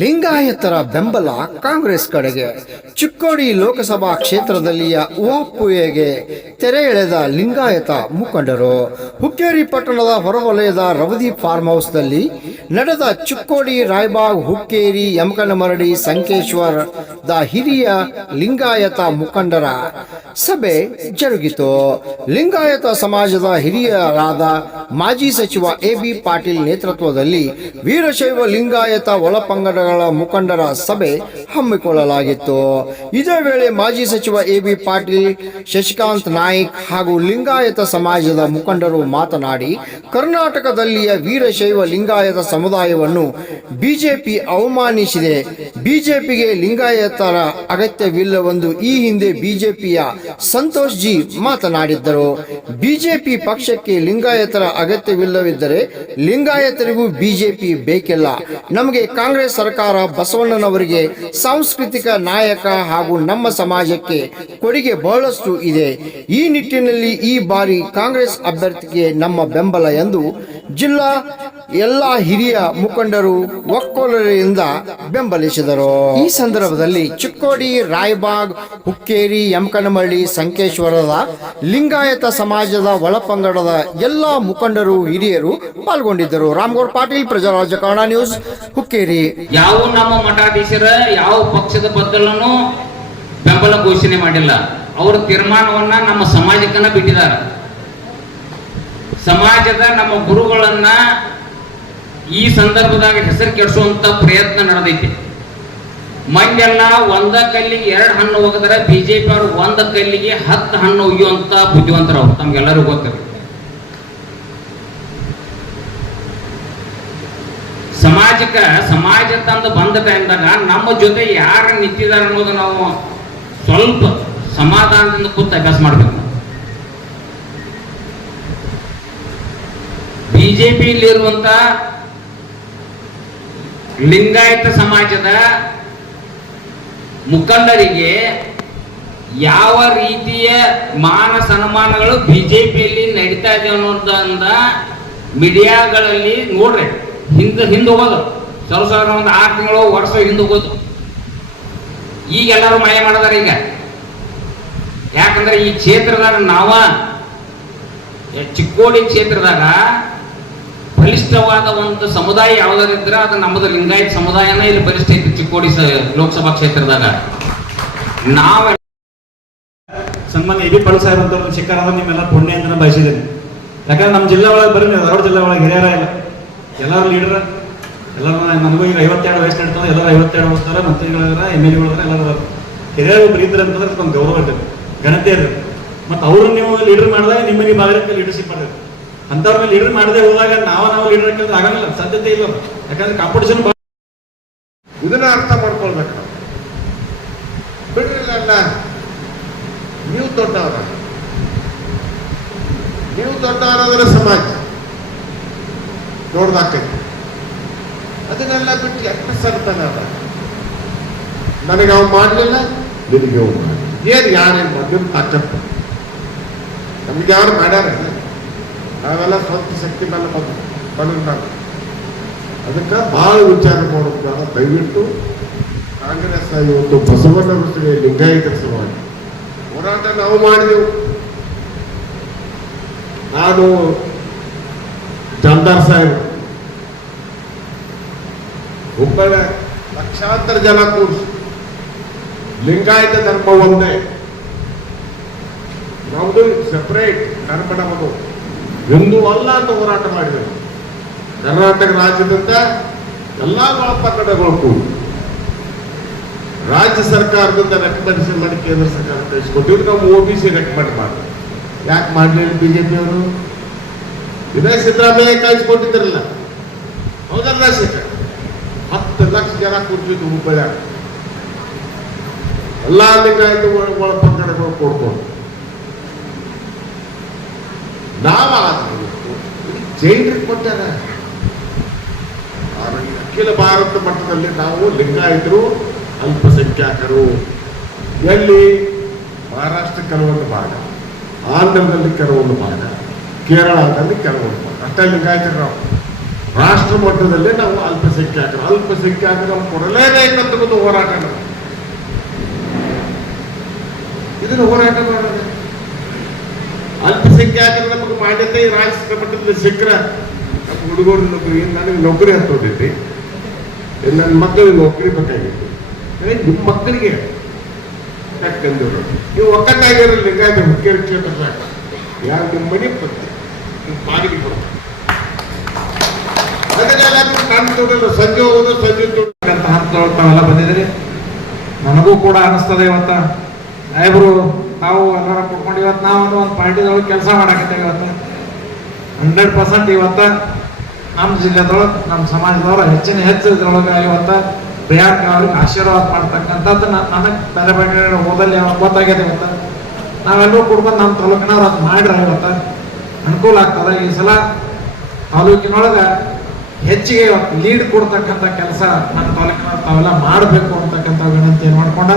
ಲಿಂಗಾಯತರ ಬೆಂಬಲ ಕಾಂಗ್ರೆಸ್ ಕಡೆಗೆ. ಚಿಕ್ಕೋಡಿ ಲೋಕಸಭಾ ಕ್ಷೇತ್ರದಲ್ಲಿಯ ಉವಾಪುಯೆಗೆ ತೆರೆ ಎಳೆದ ಲಿಂಗಾಯತ ಮುಖಂಡರು. ಹುಕ್ಕೇರಿ ಪಟ್ಟಣದ ಹೊರವಲಯದ ರವದಿ ಫಾರ್ಮ್ ಹೌಸ್ನಲ್ಲಿ ನಡೆದ ಚಿಕ್ಕೋಡಿ, ರಾಯಬಾಗ್, ಹುಕ್ಕೇರಿ, ಯಮಕನಮರಡಿ, ಸಂಕೇಶ್ವರ್ ದ ಹಿರಿಯ ಲಿಂಗಾಯತ ಮುಖಂಡರ ಸಭೆ ಜರುಗಿತು. ಲಿಂಗಾಯತ ಸಮಾಜದ ಹಿರಿಯರಾದ ಮಾಜಿ ಸಚಿವ ಎ ಬಿ ಪಾಟೀಲ್ ನೇತೃತ್ವದಲ್ಲಿ ವೀರಶೈವ ಲಿಂಗಾಯತ ಒಳಪಂಗಡಗಳ ಮುಖಂಡರ ಸಭೆ ಹಮ್ಮಿಕೊಳ್ಳಲಾಗಿತ್ತು. ಇದೇ ವೇಳೆ ಮಾಜಿ ಸಚಿವ ಎ ಬಿ ಪಾಟೀಲ್, ಶಶಿಕಾಂತ್ ನಾಯ್ಕ್ ಹಾಗೂ ಲಿಂಗಾಯತ ಸಮಾಜದ ಮುಖಂಡರು ಮಾತನಾಡಿ, ಕರ್ನಾಟಕದಲ್ಲಿಯ ವೀರಶೈವ ಲಿಂಗಾಯತ ಸಮುದಾಯವನ್ನು ಬಿಜೆಪಿ ಅವಮಾನಿಸಿದೆ. ಬಿಜೆಪಿಗೆ ಲಿಂಗಾಯತರ ಅಗತ್ಯವಿಲ್ಲವೆಂದು ಈ ಹಿಂದೆ ಬಿಜೆಪಿಯ ಸಂತೋಷ್ ಜಿ ಮಾತನಾಡಿದ್ದರು. ಬಿಜೆಪಿ ಪಕ್ಷಕ್ಕೆ ಲಿಂಗಾಯತರ ಅಗತ್ಯವಿಲ್ಲವಿದ್ದರೆ ಲಿಂಗಾಯತರಿಗೂ ಬಿಜೆಪಿ ಬೇಕಿಲ್ಲ. ನಮಗೆ ಕಾಂಗ್ರೆಸ್ ಸರ್ಕಾರ ಬಸವಣ್ಣನವರಿಗೆ ಸಾಂಸ್ಕೃತಿಕ ನಾಯಕ ಹಾಗೂ ನಮ್ಮ ಸಮಾಜಕ್ಕೆ ಕೊಡುಗೆ ಬಹಳಷ್ಟು ಇದೆ. ಈ ನಿಟ್ಟಿನಲ್ಲಿ ಈ ಬಾರಿ ಕಾಂಗ್ರೆಸ್ ಅಭ್ಯರ್ಥಿಗೆ ನಮ್ಮ ಬೆಂಬಲ ಎಂದು ಜಿಲ್ಲಾ ಎಲ್ಲ ಹಿರಿಯ ಮುಖಂಡರು ಒಕ್ಕೊಲರಿಂದ ಬೆಂಬಲಿಸಿದರು. ಈ ಸಂದರ್ಭದಲ್ಲಿ ಚಿಕ್ಕೋಡಿ, ರಾಯಬಾಗ್, ಹುಕ್ಕೇರಿ, ಯಮಕನಮಳ್ಳಿ, ಸಂಕೇಶ್ವರದ, ಲಿಂಗಾಯತ ಸಮಾಜದ ಒಳಪಂಗಡದ ಎಲ್ಲ ಮುಖಂಡರು, ಹಿರಿಯರು ಪಾಲ್ಗೊಂಡಿದ್ದರು. ರಾಮಗೌಡ ಪಾಟೀಲ್ ಪ್ರಜಾರಾಜ ಕನ್ನಡ ನ್ಯೂಸ್, ಹುಕ್ಕೇರಿ. ಯಾವ ನಮ್ಮ ಮಠಾಧೀಶರ, ಯಾವ ಪಕ್ಷದ ಬದಲನ್ನು ಬೆಂಬಲ ಘೋಷಣೆ ಮಾಡಿಲ್ಲ. ಅವರ ತೀರ್ಮಾನವನ್ನ ನಮ್ಮ ಸಮಾಜಕ್ಕನ್ನ ಬಿಟ್ಟಿದ್ದಾರೆ ಸಮಾಜದ ನಮ್ಮ ಗುರುಗಳನ್ನ ಈ ಸಂದರ್ಭದಾಗ ಹೆಸರು ಕೆಡಿಸುವಂತ ಪ್ರಯತ್ನ ನಡೆದೈತಿ. ಮಂದೆಲ್ಲ ಒಂದ ಕಲ್ಲಿಗೆ ಎರಡು ಹಣ್ಣು ಒಗದರೆ ಬಿಜೆಪಿ ಅವರು ಒಂದ ಕಲ್ಲಿಗೆ ಹತ್ತು ಹಣ್ಣು ಒಯ್ಯುವಂತ ಬುದ್ಧಿವಂತರು ಅವ್ರು. ತಮ್ಗೆಲ್ಲರೂ ಗೊತ್ತಿದೆ. ಸಮಾಜಕ್ಕ, ಸಮಾಜ ತಂದು ಬಂದ ಟೈಮ್ದಾಗ ನಮ್ಮ ಜೊತೆ ಯಾರು ನಿಂತಿದ್ದಾರೆ ಅನ್ನೋದು ನಾವು ಸ್ವಲ್ಪ ಸಮಾಧಾನದಿಂದ ಕೂತು ಅಭ್ಯಾಸ ಮಾಡ್ಬೇಕು. ಬಿಜೆಪಿಯಲ್ಲಿ ಇರುವಂತ ಲಿಂಗಾಯತ ಸಮಾಜದ ಮುಖಂಡರಿಗೆ ಯಾವ ರೀತಿಯ ಮಾನ ಸನ್ಮಾನಗಳು ಬಿಜೆಪಿಯಲ್ಲಿ ನಡೀತಾ ಇದೆ ಅನ್ನೋದನ್ನ ಮೀಡಿಯಾಗಳಲ್ಲಿ ನೋಡ್ರಿ. ಹಿಂದೆ ಹಿಂದೆ ಹೋಗೋದು. ಸ್ವಲ್ಪ ಸಾವಿರ ಒಂದು ಆರು ತಿಂಗಳು ವರ್ಷ ಹಿಂದೆ ಹೋಗೋದು. ಈಗ ಎಲ್ಲರೂ ಮಾಯ ಮಾಡಿದಾರೆ ಈಗ. ಯಾಕಂದ್ರೆ ಈ ಕ್ಷೇತ್ರದಾಗ ನಾವ ಚಿಕ್ಕೋಡಿ ಕ್ಷೇತ್ರದಾಗ ಬಲಿಷ್ಠವಾದ ಒಂದು ಸಮುದಾಯ ಯಾವ್ದಾರಿದ್ರೆ ಅದು ನಮ್ಮದು ಲಿಂಗಾಯತ್ ಸಮುದಾಯನ ಇಲ್ಲಿ ಬಲಿಷ್ಠ ಐತಿ ಚಿಕ್ಕೋಡಿ ಲೋಕಸಭಾ ಕ್ಷೇತ್ರದಾಗ. ನಾವ ಸನ್ಮಾನ್ಯ ಎ ಬಿ ಪಾಟೀಲ್ ಸಾಹೇಬ್ ಅಂತ ಒಂದು ಶಿಖರ ನಿಮ್ಮೆಲ್ಲ ಪುಣ್ಯ ಅಂತ ಬಯಸಿದ್ದೀನಿ ಯಾಕಂದ್ರೆ ನಮ್ಮ ಜಿಲ್ಲೆ ಒಳಗೆ ಬರೀ ಧಾರವಾಡ ಜಿಲ್ಲೆ ಒಳಗೆ ಹಿರಿಯರ ಇಲ್ಲ. ಎಲ್ಲರೂ ಲೀಡರ್, ಎಲ್ಲರೂ ನನಗೂ ಈಗ ಐವತ್ತೆರಡು ವಯಸ್ಸು ನಡೀತಾರೆ ಎಲ್ಲರೂ ಐವತ್ತೆರಡು ಹೋಗ್ತಾರೆ ಮಂತ್ರಿಗಳಾರ ಎಂ ಎಲ್ ಎಗಳಾರ ಎಲ್ಲರೂ. ಹಿರಿಯರು ಒಬ್ರು ಇದ್ರೆ ಅಂತಂದ್ರೆ ಅದಕ್ಕೊಂದು ಗೌರವ ಇರ್ತದೆ, ಘನತೆ ಇರ್ತದೆ. ಮತ್ತು ಅವ್ರನ್ನ ನೀವು ಲೀಡರ್ ಮಾಡಿದಾಗ ನಿಮ್ಮ ನಿಮ್ಮ ಲೀಡರ್ಶಿಪ್ ಲೀಡರ್ಶಿಪ್ ಮಾಡಿದ್ರೆ ಮೇಲೆ ಲೀಡರ್ ಮಾಡದೆ ಹೋದಾಗ ನಾವು ನಾವು ಲೀಡರ್ ಹಾಕಿದ್ರೆ ಆಗಲ್ಲ ಸಾಧ್ಯತೆ ಇಲ್ಲ ಯಾಕಂದ್ರೆ ಕಾಂಪಿಟೇಷನ್ ಇದನ್ನ ಅರ್ಥ ಮಾಡ್ಕೊಳ್ಬೇಕು ಬಿಡ್ರಿ ಬಿಡ್ರಿಲ್ಲ ನೀವು ದೊಡ್ಡವರ. ನೀವು ದೊಡ್ಡವರಾದ್ರೆ ಸಮಾಜ. ದೊಡ್ಡದಾಕೈತಿ ಅದನ್ನೆಲ್ಲ ಬಿಟ್ಟು ಎಷ್ಟು ಸರ್ತಾನ ನನಗೆ ಅವ್ ಮಾಡಲಿಲ್ಲ, ನಿನಗೆ ಅವ್ ಮಾಡಿ ಏನು ಯಾರೇನು ಮಾಡಿದ್ರು ತಾಕತ್ತು ನಮ್ಗೆ ಯಾರು ಮಾಡ್ಯಾರ ನಾವೆಲ್ಲ ಸ್ವಂತ ಶಕ್ತಿ ಮೇಲೆ ಬಂದು ಬಂದಿರ್ತಾರೆ ಅದಕ್ಕೆ ಬಹಳ ವಿಚಾರ ಮಾಡೋದು ದಯವಿಟ್ಟು ಕಾಂಗ್ರೆಸ್ ಇವತ್ತು ಬಸವಣ್ಣ ವೃತ್ತಿಗೆ ಲಿಂಗಾಯತ ಸಮಾಜ. ಹೋರಾಟ ನಾವು ಮಾಡಿದೆವು. ನಾನು ಜಮದಾರ್ ಸಾಹೇಬ್. ಹುಬ್ಬಳ್ಳಿ ಲಕ್ಷಾಂತರ ಜನ ಕೂಡಿಸಿ. ಲಿಂಗಾಯತ ಧರ್ಮ ಒಂದೇ. ನಮ್ದು ಸೆಪರೇಟ್ ಧರ್ಮ ಹಿಂದೂ ಅಲ್ಲ ಅಂತ ಹೋರಾಟ ಮಾಡಿದರು ಕರ್ನಾಟಕ ರಾಜ್ಯದಂತ ಎಲ್ಲಾ ಒಳಪಂಗಡಗಳು ಕೂಡ ರಾಜ್ಯ ಸರ್ಕಾರದಿಂದ ರೆಕಮೆಂಡೇಶನ್ ಮಾಡಿ ಕೇಂದ್ರ ಸರ್ಕಾರ ಕಳಿಸ್ಕೊಟ್ಟಿದ್ರು ನಾವು ಒ ಬಿ ಸಿ ರೆಕಮೆಂಡ್ ಮಾಡಿ ಯಾಕೆ ಮಾಡಲಿಲ್ಲ ಬಿಜೆಪಿ ಅವರು ಇದೇ ಸಿದ್ದರಾಮಯ್ಯ ಕಳಿಸ್ಕೊಟ್ಟಿದ್ರಲ್ಲ ಹೌದಲ್ಲ ಶೇಖರ್ ಹತ್ತು ಲಕ್ಷ ಜನ ಕೂರ್ತಿದ್ದು ಹುಬ್ಬಳ್ಳಿ ಎಲ್ಲ ಲಿಂಗಾಯತ ಒಳ- ಒಳಪಂಗಡಗಳು ಕೊಡ್ಕೊಂಡು ನಾವ ಜೈನರಿಗೆ ಕೊಟ್ಟಾರ ಅಖಿಲ ಭಾರತ ಮಟ್ಟದಲ್ಲಿ ನಾವು ಲಿಂಗಾಯತರು, ಅಲ್ಪಸಂಖ್ಯಾತರು. ಎಲ್ಲಿ? ಮಹಾರಾಷ್ಟ್ರ ಕೆಲವೊಂದು ಭಾಗ. ಆಂಧ್ರದಲ್ಲಿ ಕೆಲವೊಂದು ಭಾಗ. ಕೇರಳದಲ್ಲಿ ಕೆಲವೊಂದು ಭಾಗ. ಅಷ್ಟೇ ಲಿಂಗಾಯತರು ನಾವು. ರಾಷ್ಟ್ರ ಮಟ್ಟದಲ್ಲಿ ನಾವು ಅಲ್ಪಸಂಖ್ಯಾತರು. ಅಲ್ಪಸಂಖ್ಯಾತರು ನಾವು ಕೊಡಲೇಬೇಕಂತ ಒಂದು ಹೋರಾಟ ಇದನ್ನು ಹೋರಾಟ ಮಾಡೋದು. ಅಲ್ಪಸಂಖ್ಯಾತರು ನಮಗೆ ಮಾನ್ಯತೆ ಈ ಮಟ್ಟದಲ್ಲಿ ಸಿಕ್ಕರೆ ನಮ್ಮ ಹುಡುಗರು ನೌಕರಿ ನನಗೆ ನೌಕರಿ ಹತ್ತೋದೈತಿ ನನ್ನ ಮಕ್ಕಳಿಗೆ ನೌಕರಿ ಬೇಕಾಗಿತ್ತು. ನಿಮ್ಮ ಮಕ್ಕಳಿಗೆ ಯಾಕಂದ್ರು ನೀವು ಒಕ್ಕಟ್ಟಾಗಿರೋ ಲಿಂಗಾಯತ ಹುಕ್ಕೇರಿ ಕ್ಷೇತ್ರದಾಗ ಯಾರು ನಿಮ್ಮ ಮನೆ ಪತ್ತೆ? ನಿಮ್ಮ ಪಾಲಿಗೆ ಕೊಡ್ತಾರೆ ಸಂಜೆ ಹೋಗೋದು, ಸಂಜೆ ಬಂದಿದ್ರೆ ಅಂತ ನನಗೂ ಕೂಡ ಅನಿಸ್ತದೆ ಇವತ್ತ. ಸಾಹೇಬರು ನಾವು ಎಲ್ಲರ ಕುಟ್ಕೊಂಡು ಇವತ್ತು ನಾವು ಒಂದು ಪಾರ್ಟಿದೊಳಗೆ ಕೆಲಸ ಮಾಡಕತ್ತೇವೆ ಇವತ್ತು. ಹಂಡ್ರೆಡ್ ಪರ್ಸೆಂಟ್ ಇವತ್ತು ನಮ್ಮ ಜಿಲ್ಲೆದೊಳಗೆ, ನಮ್ಮ ಸಮಾಜದವ್ರು ಹೆಚ್ಚಿನ ಹೆಚ್ಚು ಇದ್ರೊಳಗೆ ಇವತ್ತು ಪ್ರಿಯಾಂಕ ಅವ್ರಿಗೆ ಆಶೀರ್ವಾದ ಮಾಡ್ತಕ್ಕಂಥದ್ದು ನನಗೆ ಬೇರೆ ಬೇರೆ ಓದಲ್ಲಿ ಗೊತ್ತಾಗಿದೆ ಇವತ್ತು. ನಾವೆಲ್ಲರೂ ಕುಡ್ಕೊಂಡು ನಮ್ಮ ತಾಲೂಕಿನವ್ರು ಅದು ಮಾಡ್ರಿ ಇವತ್ತು. ಅನುಕೂಲ ಆಗ್ತದೆ. ಈ ಸಲ ತಾಲೂಕಿನೊಳಗೆ ಹೆಚ್ಚಿಗೆ ಲೀಡ್ ಕೊಡ್ತಕ್ಕಂಥ ಕೆಲಸ ನಮ್ಮ ತಾಲೂಕಿನ ತಾವೆಲ್ಲ ಮಾಡಬೇಕು ಅಂತಕ್ಕಂಥ ವಿನಂತಿ ಮಾಡ್ಕೊಂಡ